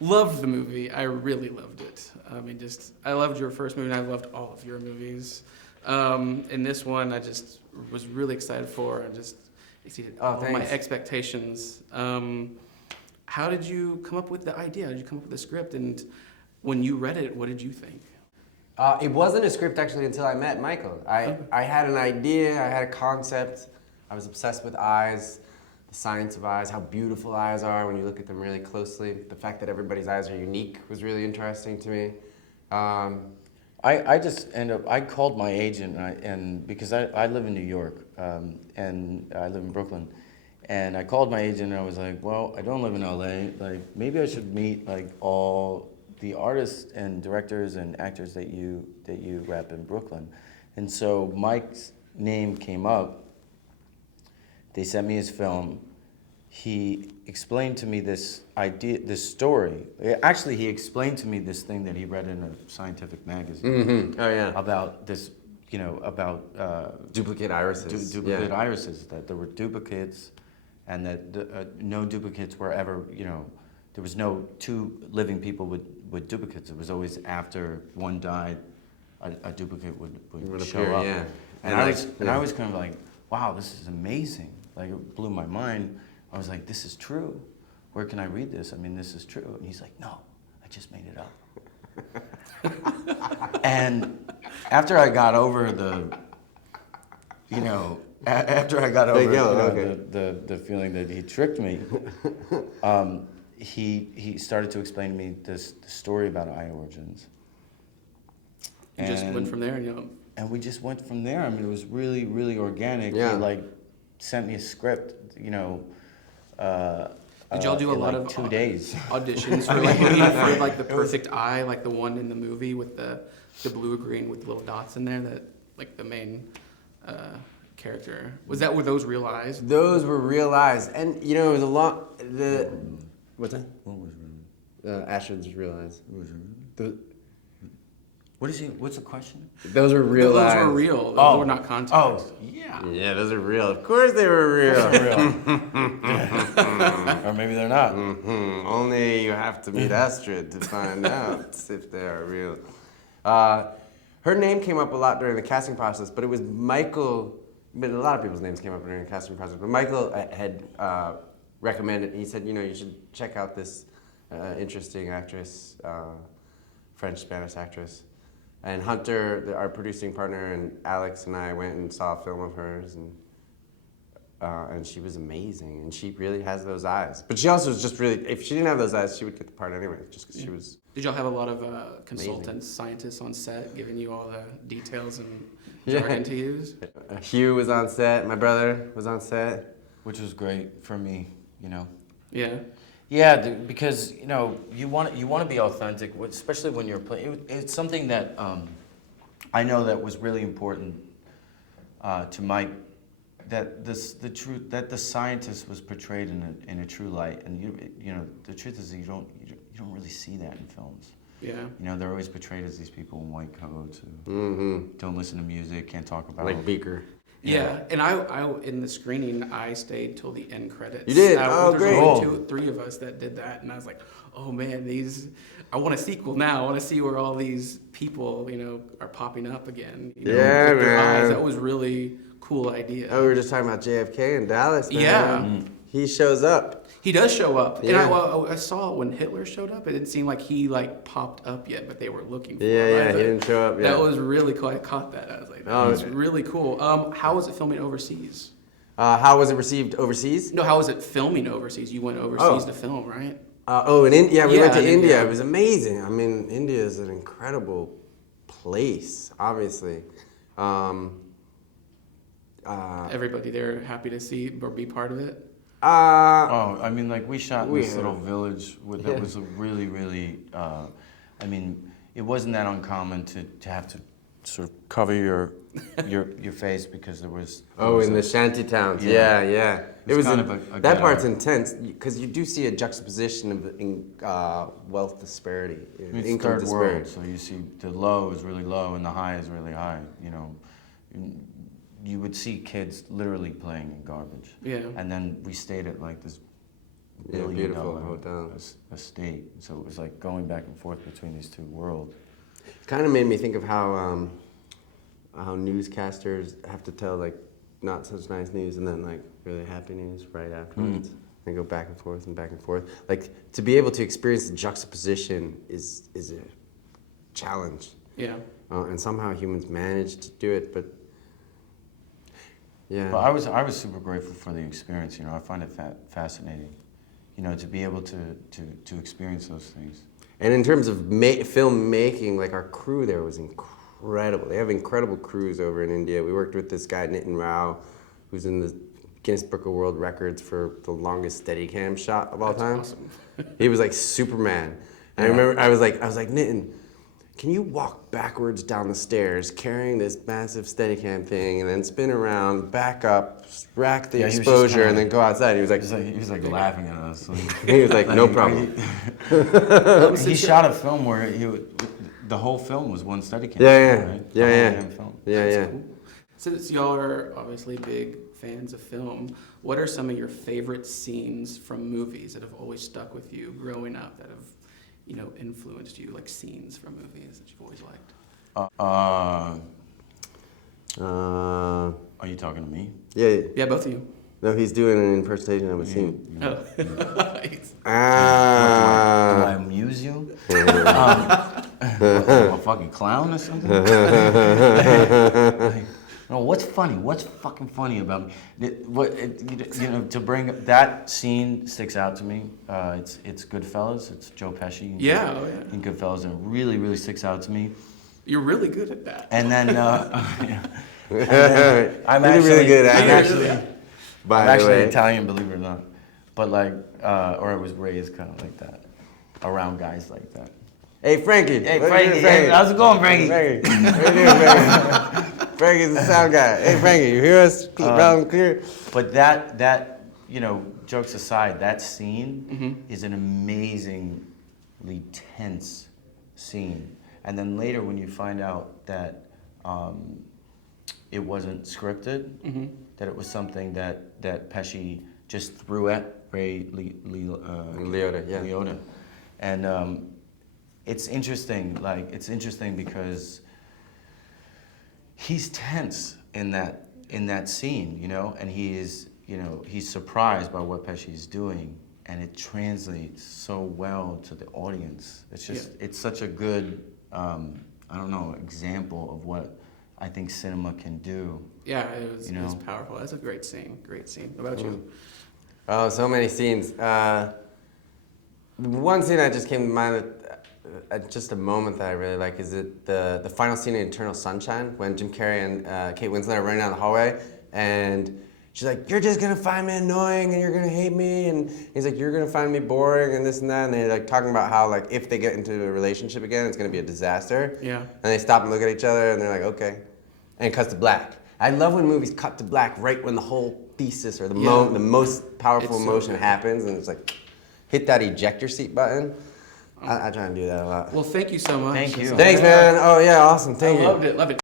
Loved the movie. I really loved it. I mean, I loved your first movie, and I loved all of your movies. And this one, I just was really excited for, and just exceeded all my expectations. How did you come up with the idea? How did you come up with the script? And when you read it, what did you think? It wasn't a script actually until I met Michael. I had an idea, I had a concept. I was obsessed with eyes, the science of eyes, how beautiful eyes are when you look at them really closely. The fact that everybody's eyes are unique was really interesting to me. I just I called my agent, and because I live in New York, and I live in Brooklyn, and I called my agent and I was like, well, I don't live in LA, like maybe I should meet like all the artists and directors and actors that you rep in Brooklyn. And so Mike's name came up. They sent me his film. He explained to me this idea, this story. Actually, he explained to me this thing that he read in a scientific magazine. Mm-hmm. Oh yeah. About this, about duplicate irises. Duplicate irises, that there were duplicates, and that no duplicates were ever, there was no two living people with duplicates. It was always after one died, a duplicate would show appear, up. Yeah. And I was kind of like, wow, this is amazing. Like, it blew my mind. I was like, this is true. Where can I read this? I mean, this is true. And he's like, no, I just made it up. And after I got over the feeling that he tricked me, he started to explain to me the story about eye origins. You just went from there, And we just went from there. I mean, it was really, really organic. Yeah. He sent me a script, Did y'all do a lot of 2 days auditions for for the perfect eye, like the one in the movie with the blue green with little dots in there, that like the main character? Were those real eyes? Those were real eyes, and it was a lot. What's that? What was real? Ashton's real eyes. What was real? What's the question? Those were real eyes. Those were real. Those were not context. Oh, yeah. Yeah, those are real. Of course they were real. Or maybe they're not. Mm-hmm. Only you have to meet Astrid to find out if they are real. Her name came up a lot during the casting process, but it was Michael. But a lot of people's names came up during the casting process. But Michael had recommended. He said, you should check out this interesting actress, French-Spanish actress. And Hunter, our producing partner, and Alex and I went and saw a film of hers, and she was amazing, and she really has those eyes. But she also was just really, if she didn't have those eyes, she would get the part anyway, just because she was. Did y'all have a lot of consultants, scientists on set giving you all the details and jargon to use? Hugh was on set, my brother was on set. Which was great for me, Yeah. Yeah, because you want to be authentic, especially when you're playing. It's something that I know that was really important to Mike. That the scientist was portrayed in a true light, and the truth is you don't really see that in films. Yeah. They're always portrayed as these people in white coats who don't listen to music, can't talk about like Beaker. Yeah, and I in the screening, I stayed till the end credits. You did? There's Great. only 3 of us that did that, and I was like, oh man, I want a sequel now. I want to see where all these people, are popping up again. Yeah, with their man. eyes. That was really cool idea. Oh, we were just talking about JFK in Dallas, man. Yeah. He shows up. He does show up, Yeah. and I saw when Hitler showed up. It didn't seem like he popped up yet, but they were looking for him. Yeah, Right? he didn't show up yet. That was really cool. I caught that. I was like, that was really cool. How was it filming overseas? How was it received overseas? No, how was it filming overseas? You went overseas to film, right? In India. We went to in India. India. It was amazing. I mean, India is an incredible place, obviously. Everybody there happy to see or be part of it? I mean, we shot in this little village that was a really, really, it wasn't that uncommon to have to sort of cover your face because there was... in the shanty towns. Yeah. It was kind of a that part's intense because you do see a juxtaposition of wealth disparity, It's income third disparity. world, so you see the low is really low and the high is really high. You would see kids literally playing in garbage. Yeah. And then we stayed at this beautiful $1 hotel. billion estate. So it was like going back and forth between these two worlds. Kind of made me think of how newscasters have to tell like not such nice news and then like really happy news right afterwards. And go back and forth and back and forth. Like to be able to experience the juxtaposition is a challenge. Yeah. And somehow humans manage to do it, but yeah. Well, I was super grateful for the experience. You know, I find it fascinating. You know, to be able to experience those things. And in terms of filmmaking, like our crew there was incredible. They have incredible crews over in India. We worked with this guy Nitin Rao, who's in the Guinness Book of World Records for the longest Steadicam shot of all time. Awesome. He was like Superman. And I remember I was like Nitin, can you walk backwards down the stairs carrying this massive Steadicam thing and then spin around, back up, rack the exposure, and then go outside? He was like laughing at us. He was like, no problem. He shot a film where the whole film was one Steadicam. Yeah. Right? Cool. Since y'all are obviously big fans of film, what are some of your favorite scenes from movies that have always stuck with you growing up that have, you know, influenced you, like scenes from movies that you've always liked? Are you talking to me? Yeah. Yeah, both of you. No, he's doing an impersonation of a scene. Oh. Do I amuse you? I'm a fucking clown or something? No, what's funny? What's fucking funny about me? To bring that scene sticks out to me. It's Goodfellas. It's Joe Pesci. Yeah, in Goodfellas, and it really, really sticks out to me. You're really good at that. And then, I'm really good at I'm actually Italian, believe it or not. But like, or I was raised kind of like that, around guys like that. Hey, Frankie. Hey, Frankie. Hey, how's it going, Frankie? Frankie. What are you doing, Frankie? Frankie's the sound guy. Hey, Frankie, you hear us loud and clear? But that jokes aside, that scene is an amazingly tense scene. And then later, when you find out that it wasn't scripted, that it was something that Pesci just threw at Ray Liotta. And it's interesting. Like, it's interesting because he's tense in that scene, you know, and he's surprised by what Pesci's doing, and it translates so well to the audience. It's just it's such a good example of what I think cinema can do. Yeah, it was powerful. That's a great scene. Great scene. What about you? Oh, so many scenes. One scene that just came to mind at just a moment that I really like is the final scene in Eternal Sunshine when Jim Carrey and Kate Winslet are running down the hallway and she's like, "You're just gonna find me annoying and you're gonna hate me," and he's like, "You're gonna find me boring," and this and that, and they're like talking about how like if they get into a relationship again, it's gonna be a disaster. Yeah. And they stop and look at each other and they're like, "Okay," and it cuts to black. I love when movies cut to black right when the whole thesis or the most powerful emotion happens, and it's like, hit that ejector seat button. I try and do that a lot. Well, thank you so much. Thank you. Thanks, man. Oh yeah, awesome. Thank you. I loved it. Love it.